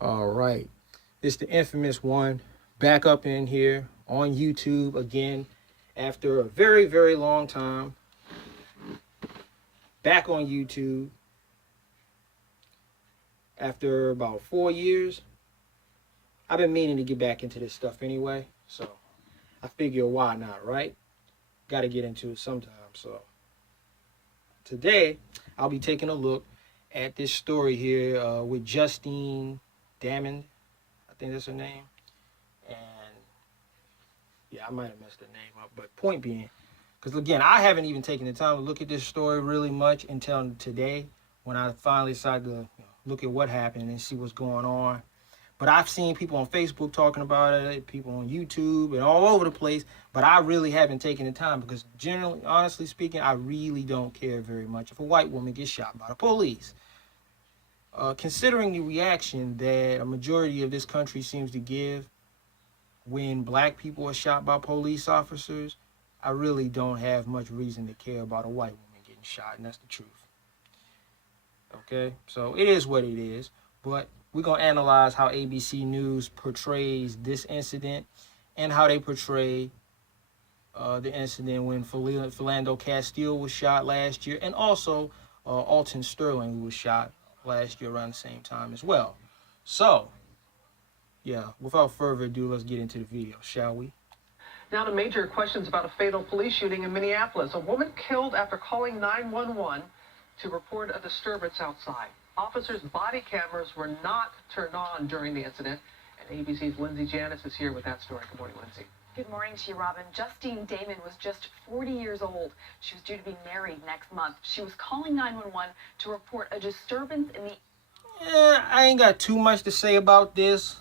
All right. It's the infamous one back up in here on YouTube again after a very, very long time. Back on YouTube after about 4 years. I've been meaning to get back into this stuff anyway, so I figure why not, right? Got to get into it sometime. So today I'll be taking a look at this story here with Justine Damond. I think that's her name. And yeah, I might have messed her name up, but point being, because again, I haven't even taken the time to look at this story really much until today when I finally decided to look at what happened and see what's going on. But I've seen people on Facebook talking about it, people on YouTube and all over the place, but I really haven't taken the time because generally, honestly speaking, I really don't care very much if a white woman gets shot by the police. Considering the reaction that a majority of this country seems to give when black people are shot by police officers, I really don't have much reason to care about a white woman getting shot, and that's the truth. Okay, so it is what it is, but we're going to analyze how ABC News portrays this incident and how they portray the incident when Philando Castile was shot last year, and also Alton Sterling, who was shot last year around the same time as well. So, yeah, without further ado, let's get into the video, shall we? Now to major questions about a fatal police shooting in Minneapolis. A woman killed after calling 911 to report a disturbance outside. Officers' body cameras were not turned on during the incident. And ABC's Lindsay Janice is here with that story. Good morning, Lindsay. Good morning to you, Robin. Justine Damond was just 40 years old. She was due to be married next month. She was calling 911 to report a disturbance in the... Yeah, I ain't got too much to say about this.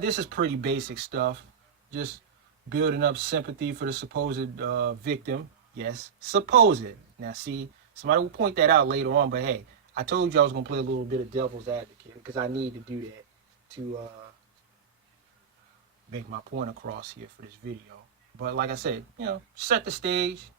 This is pretty basic stuff. Just building up sympathy for the supposed victim. Yes, supposed. Now, see, somebody will point that out later on, but hey, I told you I was going to play a little bit of devil's advocate because I need to do that to make my point across here for this video. But like I said, set the stage,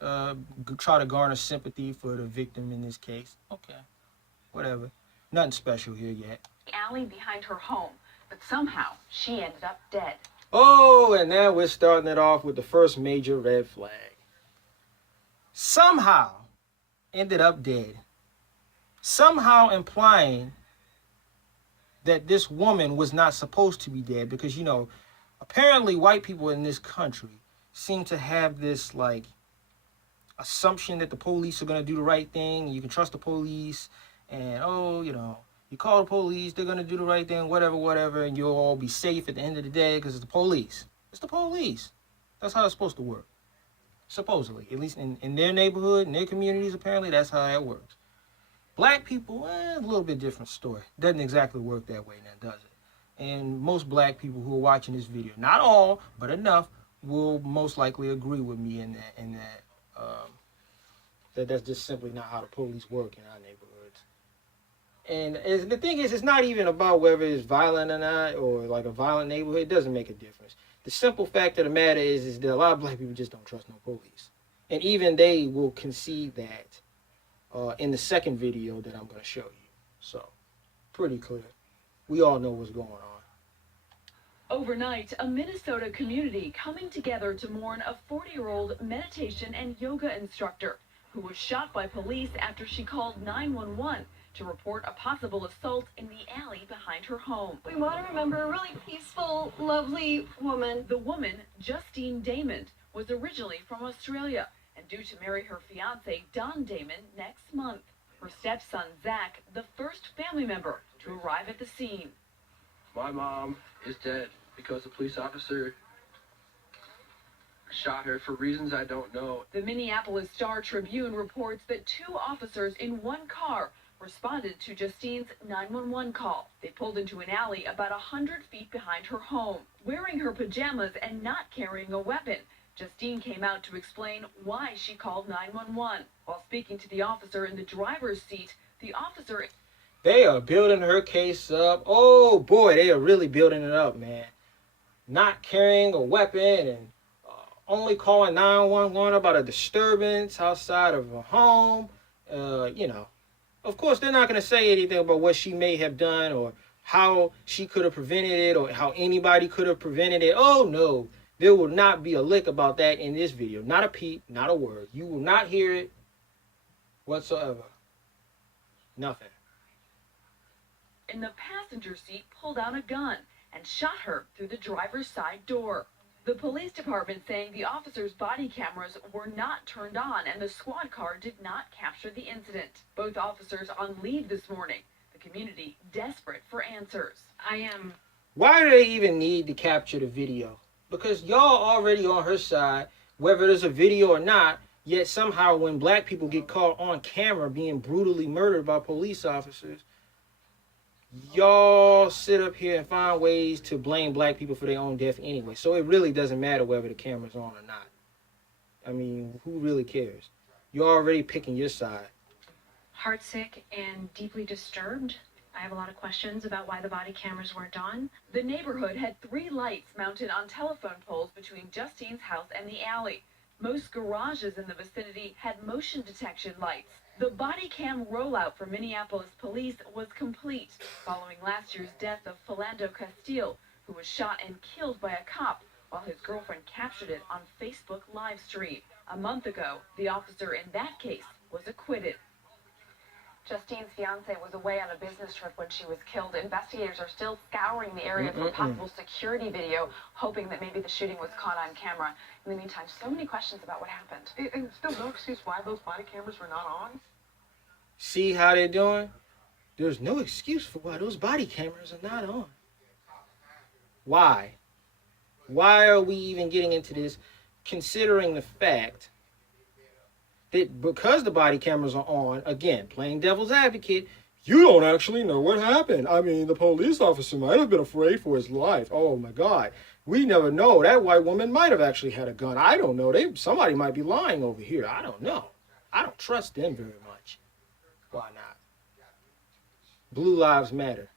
try to garner sympathy for the victim in this case. Okay, whatever. Nothing special here yet. Alley behind her home, but somehow she ended up dead. Oh, and now we're starting it off with the first major red flag. Somehow ended up dead. Somehow implying that this woman was not supposed to be dead because, apparently white people in this country seem to have this, assumption that the police are going to do the right thing. And you can trust the police and, you call the police, they're going to do the right thing, whatever, and you'll all be safe at the end of the day because it's the police. It's the police. That's how it's supposed to work. Supposedly. At least in their neighborhood, in their communities, apparently, that's how that works. Black people, a little bit different story. Doesn't exactly work that way now, does it? And most black people who are watching this video, not all, but enough, will most likely agree with me in that that's just simply not how the police work in our neighborhoods. And the thing is, it's not even about whether it's violent or not, or like a violent neighborhood. It doesn't make a difference. The simple fact of the matter is that a lot of black people just don't trust no police. And even they will concede that in the second video that I'm going to show you. So, pretty clear. We all know what's going on. Overnight, a Minnesota community coming together to mourn a 40-year-old meditation and yoga instructor who was shot by police after she called 911 to report a possible assault in the alley behind her home. We want to remember a really peaceful, lovely woman. The woman, Justine Damond, was originally from Australia and due to marry her fiancé, Don Damon, next month. Her stepson, Zach, the first family member to arrive at the scene. My mom is dead because the police officer shot her for reasons I don't know. The Minneapolis Star-Tribune reports that 2 officers in one car responded to Justine's 911 call. They pulled into an alley about 100 feet behind her home. Wearing her pajamas and not carrying a weapon, Justine came out to explain why she called 911. While speaking to the officer in the driver's seat, the officer... They are building her case up. Oh boy, they are really building it up, man. Not carrying a weapon and only calling 911 about a disturbance outside of a home. Of course, they're not going to say anything about what she may have done or how she could have prevented it or how anybody could have prevented it. Oh, no. There will not be a lick about that in this video. Not a peep, not a word. You will not hear it whatsoever. Nothing. In the passenger seat, pulled out a gun and shot her through the driver's side door. The police department saying the officers' body cameras were not turned on and the squad car did not capture the incident. Both officers on leave this morning. The community desperate for answers. Why do they even need to capture the video? Because y'all already on her side, whether there's a video or not, yet somehow when black people get caught on camera being brutally murdered by police officers, y'all sit up here and find ways to blame black people for their own death anyway. So it really doesn't matter whether the camera's on or not. I mean, who really cares? You're already picking your side. Heartsick and deeply disturbed. I have a lot of questions about why the body cameras weren't on. The neighborhood had 3 lights mounted on telephone poles between Justine's house and the alley. Most garages in the vicinity had motion detection lights. The body cam rollout for Minneapolis police was complete following last year's death of Philando Castile, who was shot and killed by a cop while his girlfriend captured it on Facebook live stream. A month ago, the officer in that case was acquitted. Justine's fiance was away on a business trip when she was killed. Investigators are still scouring the area for possible security video, hoping that maybe the shooting was caught on camera. In the meantime, so many questions about what happened. And still no excuse why those body cameras were not on? See how they're doing? There's no excuse for why those body cameras are not on. Why? Why are we even getting into this, considering the fact that because the body cameras are on, again, playing devil's advocate, you don't actually know what happened. I mean, the police officer might have been afraid for his life. Oh, my God. We never know. That white woman might have actually had a gun. I don't know. Somebody might be lying over here. I don't know. I don't trust them very much. Why not? Blue Lives Matter.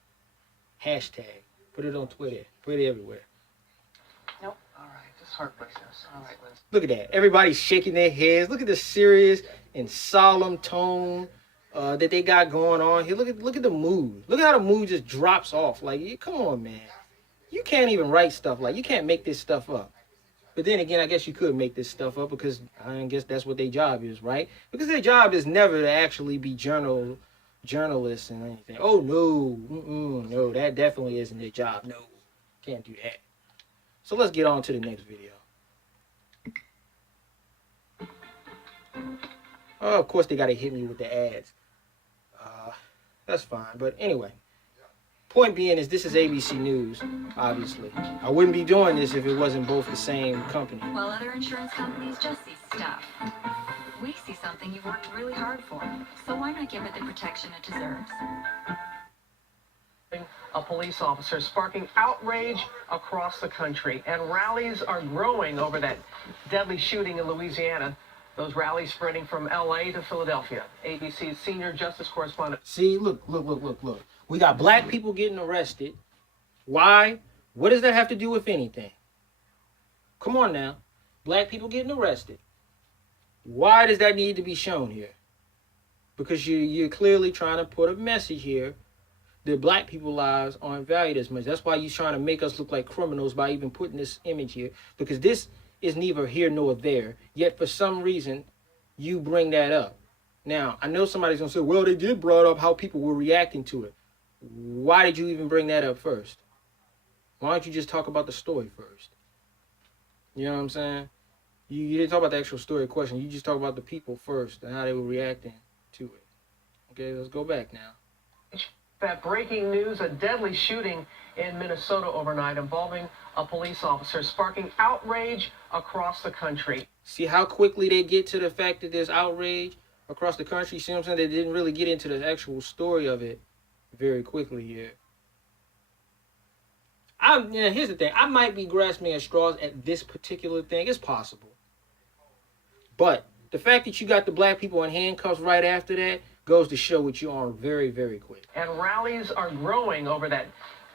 Hashtag. Put it on Twitter. Put it everywhere. Nope. All right. Just heart braces. All right, Liz. Look at that. Everybody's shaking their heads. Look at the serious and solemn tone that they got going on here. Look at the mood. Look at how the mood just drops off. Like, come on, man. You can't even write stuff like you can't make this stuff up. But then again, I guess you could make this stuff up because I guess that's what their job is, right? Because their job is never to actually be journalists and anything. Oh, no. No, that definitely isn't their job. No, can't do that. So let's get on to the next video. Oh, of course, they got to hit me with the ads. That's fine. But anyway, point being is this is ABC News, obviously. I wouldn't be doing this if it wasn't both the same company. While other insurance companies just see stuff, we see something you've worked really hard for. So why not give it the protection it deserves? A police officer sparking outrage across the country, and rallies are growing over that deadly shooting in Louisiana. Those rallies spreading from L.A. to Philadelphia. ABC's senior justice correspondent. See, look. We got black people getting arrested. Why? What does that have to do with anything? Come on now. Black people getting arrested. Why does that need to be shown here? Because you're clearly trying to put a message here that black people's lives aren't valued as much. That's why you're trying to make us look like criminals by even putting this image here. Because this is neither here nor there. Yet for some reason, you bring that up. Now, I know somebody's going to say, well, they did brought up how people were reacting to it. Why did you even bring that up first? Why don't you just talk about the story first? You know what I'm saying? You didn't talk about the actual story question. You just talk about the people first and how they were reacting to it. Okay, let's go back now. That breaking news, a deadly shooting in Minnesota overnight involving a police officer, sparking outrage across the country. See how quickly they get to the fact that there's outrage across the country? See what I'm saying? They didn't really get into the actual story of it very quickly here. Here's the thing. I might be grasping at straws at this particular thing. It's possible. But the fact that you got the black people in handcuffs right after that goes to show what you are very, very quick. And rallies are growing over that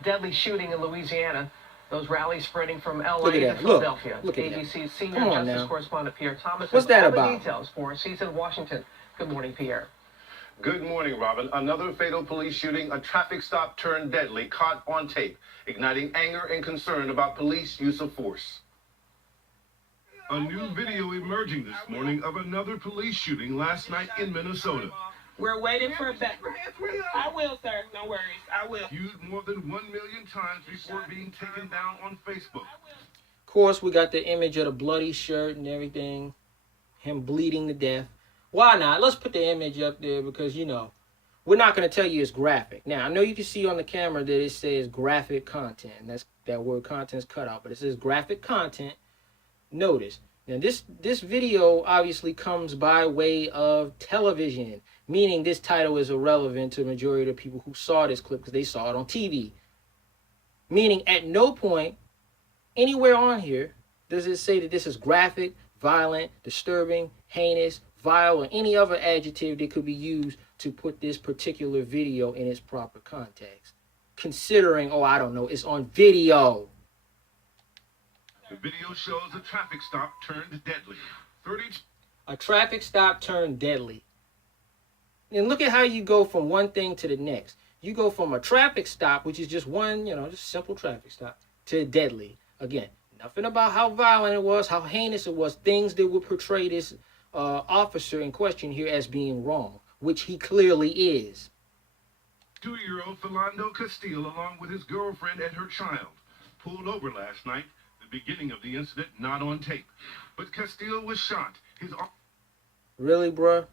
deadly shooting in Louisiana. Those rallies spreading from L.A. to Philadelphia. Look at ABC's senior justice correspondent Pierre Thomas What's has that all about? the details for us. He's in Washington. Good morning, Pierre. Good morning, Robin. Another fatal police shooting, a traffic stop turned deadly, caught on tape, igniting anger and concern about police use of force. A new video emerging this morning of another police shooting last night in Minnesota. We're waiting for a bet. I will, sir. No worries. I will. Viewed more than 1 million times before being taken down on Facebook. Of course, we got the image of the bloody shirt and everything. Him bleeding to death. Why not? Let's put the image up there because, you know, we're not going to tell you it's graphic. Now, I know you can see on the camera that it says graphic content. And that word content is cut out. But it says graphic content. Notice. Now, this video obviously comes by way of television, meaning this title is irrelevant to the majority of the people who saw this clip because they saw it on TV. Meaning, at no point, anywhere on here, does it say that this is graphic, violent, disturbing, heinous, vile, or any other adjective that could be used to put this particular video in its proper context. Considering, oh, I don't know, it's on video. The video shows a traffic stop turned deadly. A traffic stop turned deadly. And look at how you go from one thing to the next. You go from a traffic stop, which is just one, you know, just simple traffic stop, to deadly. Again, nothing about how violent it was, how heinous it was, things that would portray this officer in question here as being wrong, which he clearly is. 2-year-old Philando Castile, along with his girlfriend and her child, pulled over last night. The beginning of the incident not on tape, but Castile was shot. Really, bruh?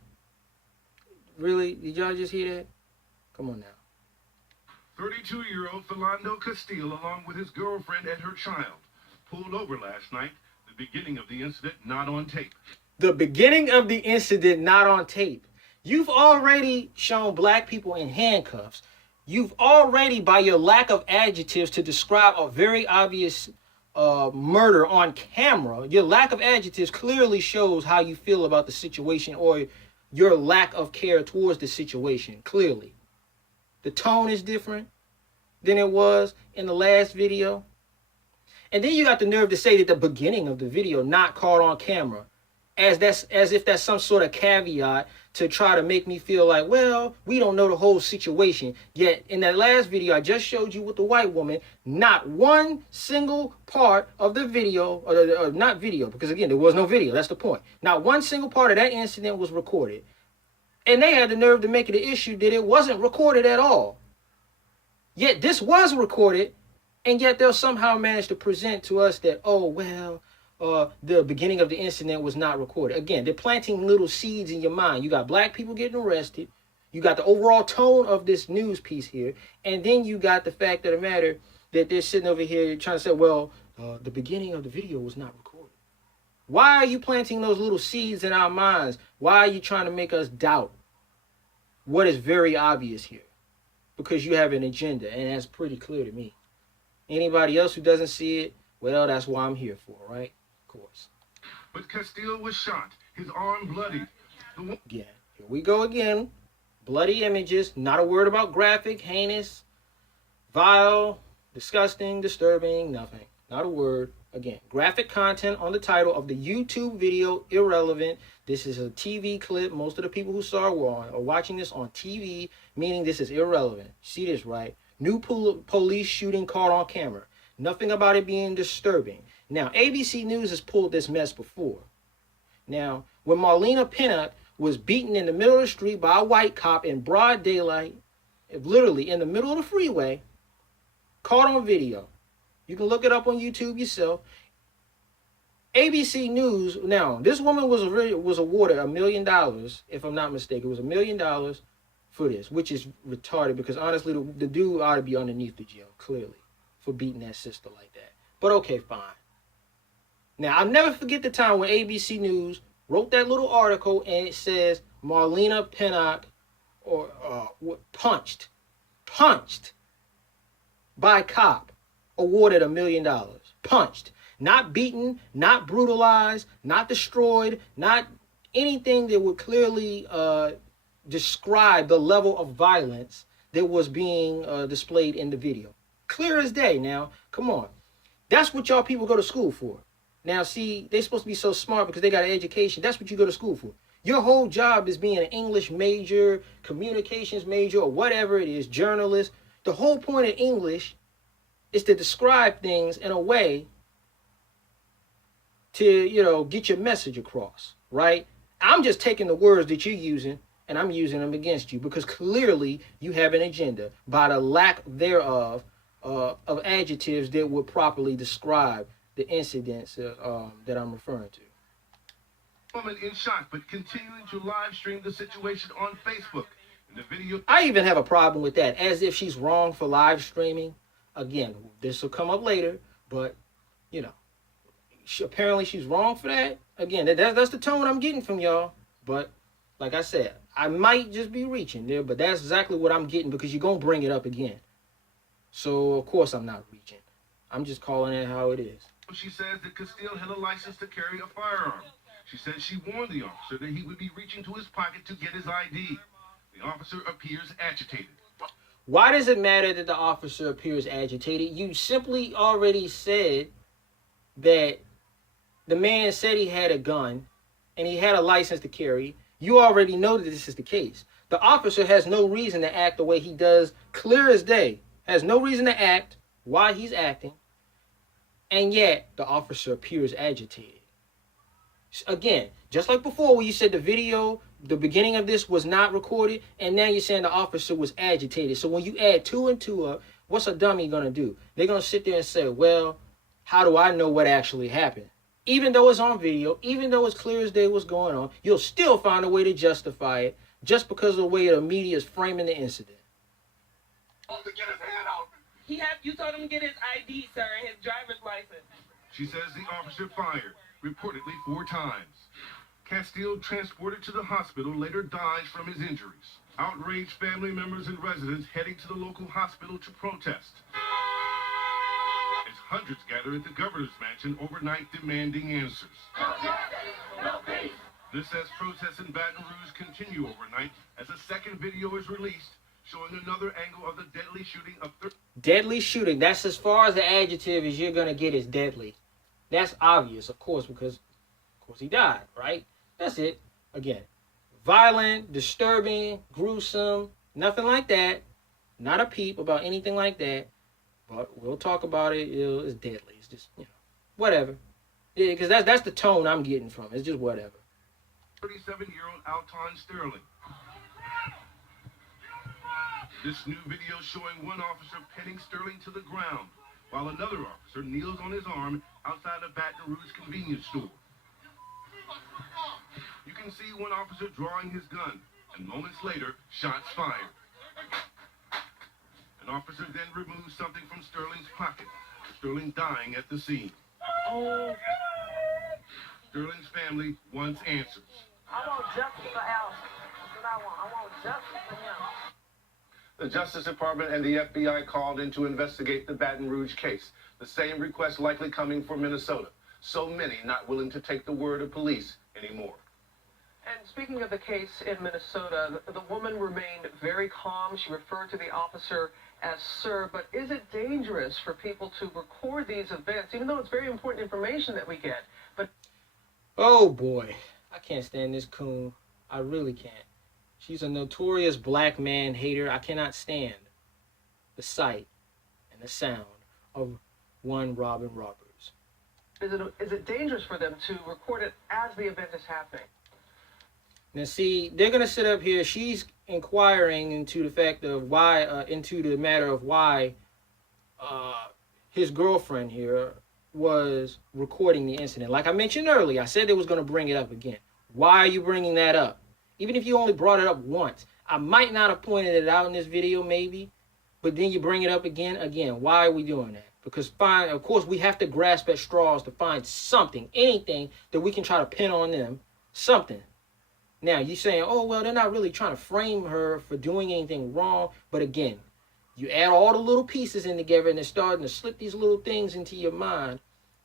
Really? Did y'all just hear that? Come on now. 32-year-old Philando Castile, along with his girlfriend and her child, pulled over last night. The beginning of the incident not on tape. The beginning of the incident not on tape. You've already shown black people in handcuffs. You've already, by your lack of adjectives to describe a very obvious murder on camera, your lack of adjectives clearly shows how you feel about the situation or your lack of care towards the situation. Clearly. The tone is different than it was in the last video. And then you got the nerve to say that the beginning of the video not caught on camera. As if that's some sort of caveat to try to make me feel like, well, we don't know the whole situation. Yet in that last video I just showed you with the white woman, not one single part of the video, or not video, because again, there was no video. That's the point. Not one single part of that incident was recorded. And they had the nerve to make it an issue that it wasn't recorded at all. Yet this was recorded, and yet they'll somehow manage to present to us that, oh, well, the beginning of the incident was not recorded. Again, they're planting little seeds in your mind. You got black people getting arrested. You got the overall tone of this news piece here. And then you got the fact of the matter that they're sitting over here trying to say, well, the beginning of the video was not recorded. Why are you planting those little seeds in our minds? Why are you trying to make us doubt what is very obvious here? Because you have an agenda, and that's pretty clear to me. Anybody else who doesn't see it, well, that's what I'm here for, right? Course. But Castile was shot, his arm bloodied. Yeah, here we go again. Bloody images, not a word about graphic, heinous, vile, disgusting, disturbing, nothing. Not a word. Again, graphic content on the title of the YouTube video, irrelevant. This is a TV clip. Most of the people who saw it are watching this on TV, meaning this is irrelevant. See this, right? New police shooting caught on camera. Nothing about it being disturbing. Now, ABC News has pulled this mess before. Now, when Marlena Pinnock was beaten in the middle of the street by a white cop in broad daylight, literally in the middle of the freeway, caught on video. You can look it up on YouTube yourself. ABC News, now, this woman was awarded $1 million, if I'm not mistaken. It was $1 million for this, which is retarded because, honestly, the dude ought to be underneath the jail, clearly, for beating that sister like that. But okay, fine. Now, I'll never forget the time when ABC News wrote that little article and it says Marlena Pinnock punched by cop, awarded $1 million. Punched. Not beaten, not brutalized, not destroyed, not anything that would clearly describe the level of violence that was being displayed in the video. Clear as day now. Come on. That's what y'all people go to school for. Now, see, they're supposed to be so smart because they got an education. That's what you go to school for. Your whole job is being an English major, communications major, or whatever it is, journalist. The whole point of English is to describe things in a way to, you know, get your message across, right? I'm just taking the words that you're using and I'm using them against you because clearly you have an agenda by the lack thereof of adjectives that would properly describe the incidents that I'm referring to. Woman in shock, but continuing to live stream the situation on Facebook. In the video, I even have a problem with that, as if she's wrong for live streaming. Again, this will come up later, but, you know, apparently she's wrong for that. Again, that's the tone I'm getting from y'all. But, like I said, I might just be reaching there, but that's exactly what I'm getting because you're going to bring it up again. So, of course, I'm not reaching. I'm just calling it how it is. she says that Castile had a license to carry a firearm. She said she warned the officer that he would be reaching to his pocket to get his ID. The officer appears agitated. Why does it matter that the officer appears agitated? You simply already said that the man said he had a gun and he had a license to carry. You already know that this is the case. The officer has no reason to act the way he does, clear as day. Has no reason to act why he's acting. And yet, the officer appears agitated. Again, just like before where you said the video, the beginning of this was not recorded, and now you're saying the officer was agitated. So when you add 2 and 2 up, what's a dummy going to do? They're going to sit there and say, well, how do I know what actually happened? Even though it's on video, even though it's clear as day what's going on, you'll still find a way to justify it just because of the way the media is framing the incident. To get his hand out. You told him to get his ID, sir, and his driver's license. She says the officer fired, reportedly 4 times. Castile, transported to the hospital, later dies from his injuries. Outraged family members and residents heading to the local hospital to protest. As hundreds gather at the governor's mansion overnight demanding answers. This as protests in Baton Rouge continue overnight as a second video is released showing another angle of the deadly shooting of... Deadly shooting. That's as far as the adjective as you're going to get is deadly. That's obvious, of course, because, of course, he died, right? That's it. Again, violent, disturbing, gruesome, nothing like that. Not a peep about anything like that. But we'll talk about it. It's deadly. It's just, you know, whatever. Yeah, because that's the tone I'm getting from. It's just whatever. 37-year-old Alton Sterling. This new video showing one officer pinning Sterling to the ground, while another officer kneels on his arm outside a Baton Rouge convenience store. You can see one officer drawing his gun, and moments later, shots fired. An officer then removes something from Sterling's pocket, Sterling dying at the scene. Sterling's family wants answers. I want justice for Al. That's what I want. I want justice for him. The Justice Department and the FBI called in to investigate the Baton Rouge case. The same request likely coming from Minnesota. So many not willing to take the word of police anymore. And speaking of the case in Minnesota, the woman remained very calm. She referred to the officer as sir. But is it dangerous for people to record these events, even though it's very important information that we get? But oh boy, I can't stand this coon. I really can't. She's a notorious black man hater. I cannot stand the sight and the sound of one Robin Roberts. Is it dangerous for them to record it as the event is happening? Now, see, they're gonna sit up here. She's inquiring into the fact of why, into the matter of why his girlfriend here was recording the incident. Like I mentioned earlier, I said they was gonna bring it up again. Why are you bringing that up? Even if you only brought it up once, I might not have pointed it out in this video, maybe, but then you bring it up again. Why are we doing that? Because fine, of course, we have to grasp at straws to find something, anything that we can try to pin on them, something. Now, you're saying, oh, well, they're not really trying to frame her for doing anything wrong. But again, you add all the little pieces in together and they're starting to slip these little things into your mind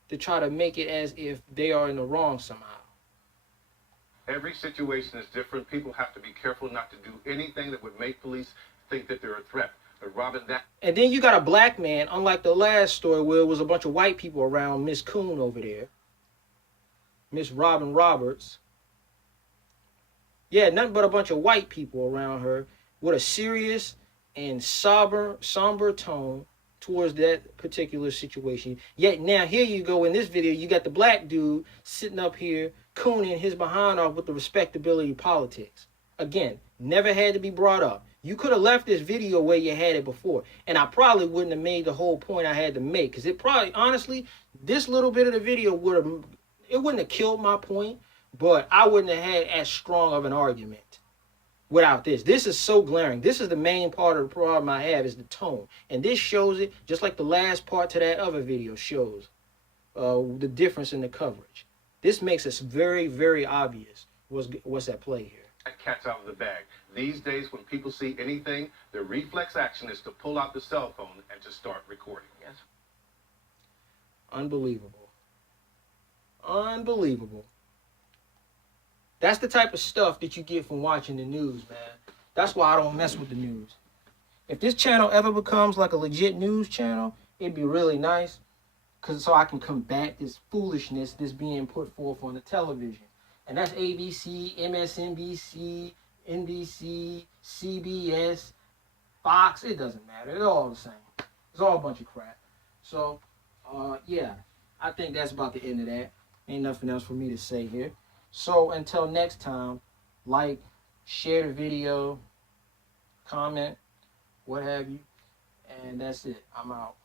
to try to make it as if they are in the wrong somehow. Every situation is different. People have to be careful not to do anything that would make police think that they're a threat. But Robin, and then you got a black man, unlike the last story where it was a bunch of white people around Miss Coon over there, Miss Robin Roberts. Yeah, nothing but a bunch of white people around her with a serious and somber tone towards that particular situation. Yet now here you go in this video, you got the black dude sitting up here cooning his behind off with the respectability politics. Again, never had to be brought up. You could have left this video where you had it before, and I probably wouldn't have made the whole point I had to make, because it probably, honestly, this little bit of the video wouldn't have killed my point, but I wouldn't have had as strong of an argument without this. This is so glaring. This is the main part of the problem I have, is the tone. And this shows it, just like the last part to that other video shows the difference in the coverage. This makes it very, very obvious what's at play here. That cat's out of the bag. These days, when people see anything, their reflex action is to pull out the cell phone and to start recording. Yes. Unbelievable. Unbelievable. That's the type of stuff that you get from watching the news, man. That's why I don't mess with the news. If this channel ever becomes like a legit news channel, it'd be really nice, so I can combat this foolishness that's being put forth on the television. And that's ABC, MSNBC, NBC, CBS, Fox. It doesn't matter. It's all the same. It's all a bunch of crap. So, yeah, I think that's about the end of that. Ain't nothing else for me to say here. So until next time, like, share the video, comment, what have you. And that's it. I'm out.